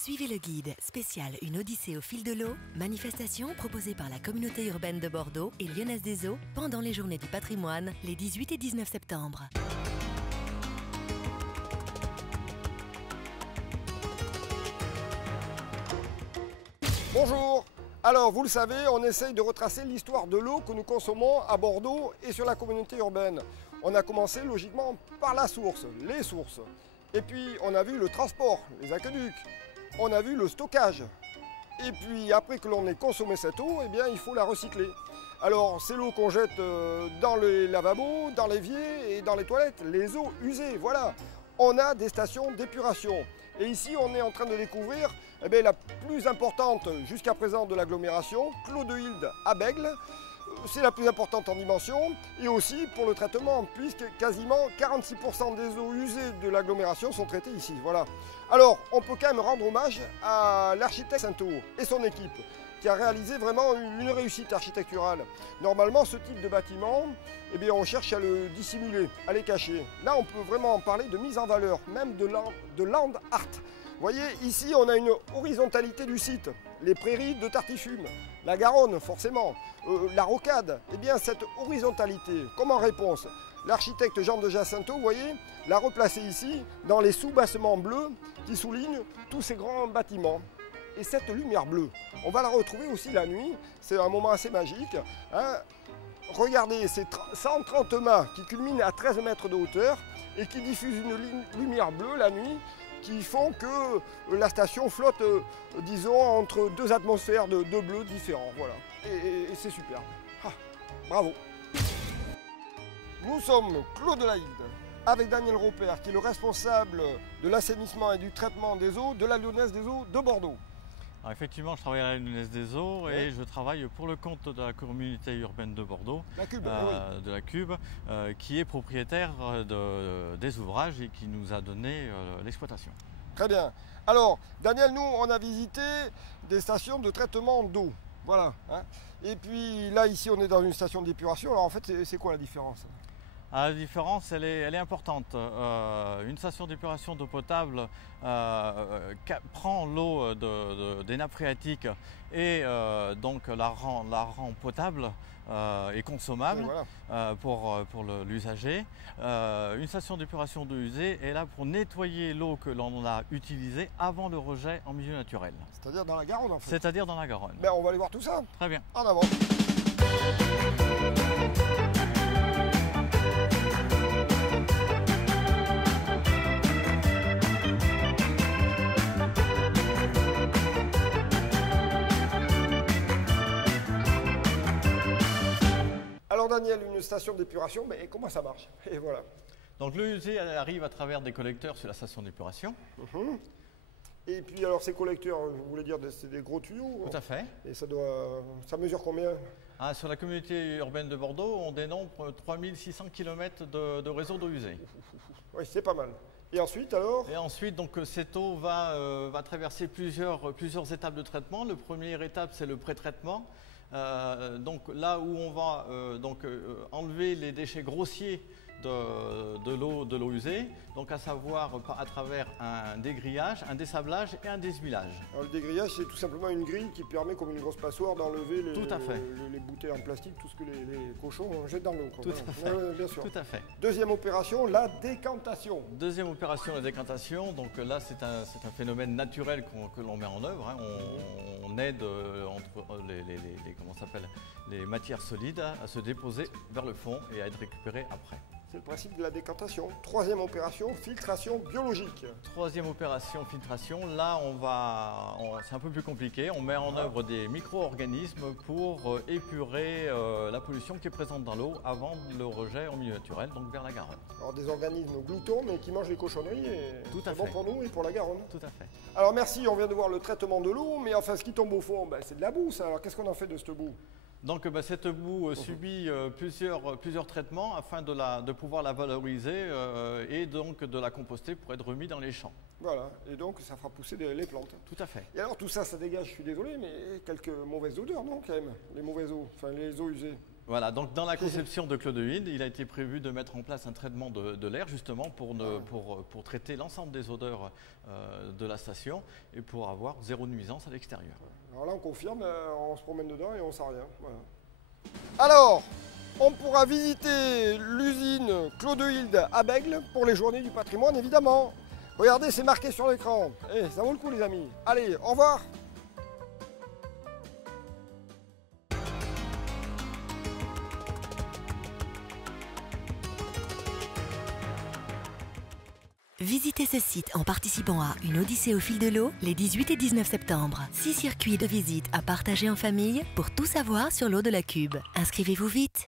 Suivez le guide spécial Une Odyssée au fil de l'eau, manifestation proposée par la communauté urbaine de Bordeaux et Lyonnaise des Eaux pendant les Journées du patrimoine les 18 et 19 septembre. Bonjour. Alors, vous le savez, on essaye de retracer l'histoire de l'eau que nous consommons à Bordeaux et sur la communauté urbaine. On a commencé logiquement par la source, les sources. Et puis, on a vu le transport, les aqueducs. On a vu le stockage. Et puis, après que l'on ait consommé cette eau, eh bien, il faut la recycler. Alors, c'est l'eau qu'on jette dans les lavabos, dans l'évier et dans les toilettes, les eaux usées, voilà. On a des stations d'épuration. Et ici, on est en train de découvrir la plus importante jusqu'à présent de l'agglomération, Clos de Hilde à Bègle. C'est la plus importante en dimension et aussi pour le traitement, puisque quasiment 46% des eaux usées de l'agglomération sont traitées ici. Voilà. Alors, on peut quand même rendre hommage à l'architecte Sainteau et son équipe, qui a réalisé vraiment une réussite architecturale. Normalement, ce type de bâtiment, on cherche à le dissimuler, à les cacher. Là, on peut vraiment parler de mise en valeur, même de land art. Vous voyez, ici, on a une horizontalité du site. Les prairies de Tartifume, la Garonne, forcément, la Rocade. Eh bien, cette horizontalité, comme en réponse, l'architecte Jean de Jacinto, vous voyez, l'a replacé ici, dans les sous-bassements bleus qui soulignent tous ces grands bâtiments. Et cette lumière bleue, on va la retrouver aussi la nuit, c'est un moment assez magique. Hein. Regardez, ces 130 mâts qui culminent à 13 mètres de hauteur et qui diffusent une lumière bleue la nuit qui font que la station flotte, disons, entre deux atmosphères de bleu différents. Voilà. Et c'est super. Ah, bravo. Nous sommes Clos de la Hilde avec Daniel Robert, qui est le responsable de l'assainissement et du traitement des eaux de la Lyonnaise des Eaux de Bordeaux. Alors effectivement, je travaille à la Lyonnaise des Eaux et je travaille pour le compte de la communauté urbaine de Bordeaux, la Cube, de la Cube, qui est propriétaire des ouvrages et qui nous a donné l'exploitation. Très bien. Alors, Daniel, nous, on a visité des stations de traitement d'eau. Voilà. Hein. Et puis là, ici, on est dans une station d'épuration. Alors en fait, c'est quoi la différence ? La différence, elle est importante. Une station d'épuration d'eau potable prend l'eau des nappes phréatiques et donc la rend potable et consommable pour l'usager. Une station d'épuration d'eau usée est là pour nettoyer l'eau que l'on a utilisée avant le rejet en milieu naturel. C'est-à-dire dans la Garonne en fait. C'est-à-dire dans la Garonne. Ben, on va aller voir tout ça. Très bien. En avant. Alors Daniel, une station d'épuration, mais comment ça marche? Et voilà. Donc l'eau usée elle arrive à travers des collecteurs sur la station d'épuration. Et puis alors ces collecteurs, vous voulez dire c'est des gros tuyaux? Tout à fait. Et ça mesure combien? Sur la communauté urbaine de Bordeaux, on dénombre 3600 km de réseau d'eau usée. Oui, c'est pas mal. Et ensuite alors? Et ensuite, donc, cette eau va traverser plusieurs étapes de traitement. La première étape, c'est le pré-traitement. Donc là où on va enlever les déchets grossiers de l'eau usée, donc à savoir à travers un dégrillage, un dessablage et un désmillage. Alors le dégrillage, c'est tout simplement une grille qui permet, comme une grosse passoire, d'enlever les bouteilles en plastique, tout ce que les cochons jettent dans l'eau. Tout à fait. Bien sûr. Tout à fait. Deuxième opération, la décantation. Deuxième opération, la décantation. Donc là, c'est un phénomène naturel que l'on met en œuvre. Hein. On aide entre les matières solides à se déposer vers le fond et à être récupérées après. C'est le principe de la décantation. Troisième opération, filtration biologique. Troisième opération, filtration. Là, c'est un peu plus compliqué. On met en œuvre des micro-organismes pour épurer la pollution qui est présente dans l'eau avant le rejet en milieu naturel, donc vers la Garonne. Alors des organismes gloutons, mais qui mangent les cochonneries. C'est bon pour nous et pour la Garonne. Tout à fait. Alors merci, on vient de voir le traitement de l'eau, mais enfin ce qui tombe au fond, c'est de la boue ça. Alors qu'est-ce qu'on en fait de cette boue? Donc cette boue subit plusieurs traitements afin de pouvoir la valoriser et donc de la composter pour être remis dans les champs. Voilà, et donc ça fera pousser les plantes. Tout à fait. Et alors tout ça, ça dégage, je suis désolé, mais quelques mauvaises odeurs, non, quand même, les mauvaises eaux, enfin les eaux usées. Voilà, donc dans la conception de Claude Hilde, il a été prévu de mettre en place un traitement de l'air justement pour traiter l'ensemble des odeurs de la station et pour avoir zéro nuisance à l'extérieur. Alors là on confirme, on se promène dedans et on sent rien. Voilà. Alors, on pourra visiter l'usine Claude Hilde à Bègles pour les journées du patrimoine évidemment. Regardez, c'est marqué sur l'écran. Eh, ça vaut le coup les amis. Allez, au revoir. Visitez ce site en participant à une Odyssée au fil de l'eau les 18 et 19 septembre. 6 circuits de visite à partager en famille pour tout savoir sur l'eau de la Cube. Inscrivez-vous vite!